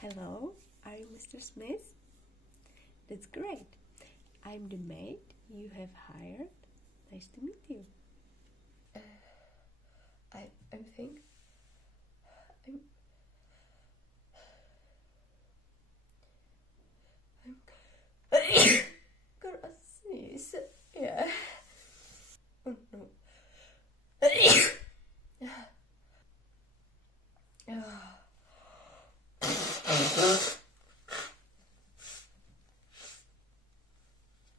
Hello, are you Mr. Smith? That's great. I'm the maid you have hired. Nice to meet you. I think